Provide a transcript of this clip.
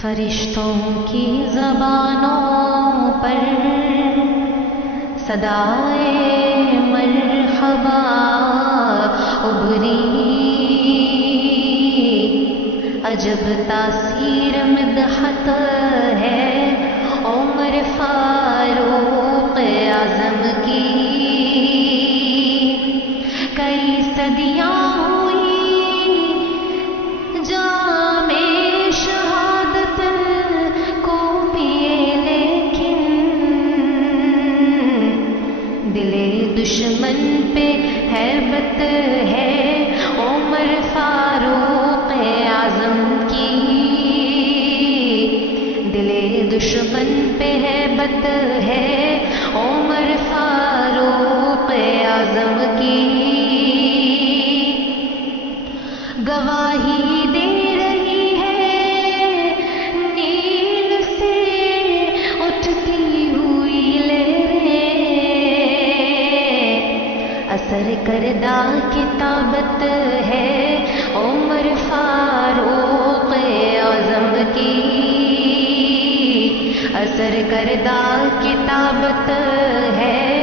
فرشتوں کی زبانوں پر صدائے مرحبا ابھری، عجب تاثیر مدحت ہے عمر فاروق اعظم کی، کئی صدیاں دشمن پہ ہیبت ہے عمر فاروق اعظم کی، دل دشمن پہ ہیبت ہے عمر فاروق اعظم کی، گواہی دے رہی ہے نیل سے اٹھتی ہوئی لہریں، اثر کردہ کتابت ہے عمر فاروق اعظم کی، اثر کردہ کتابت ہے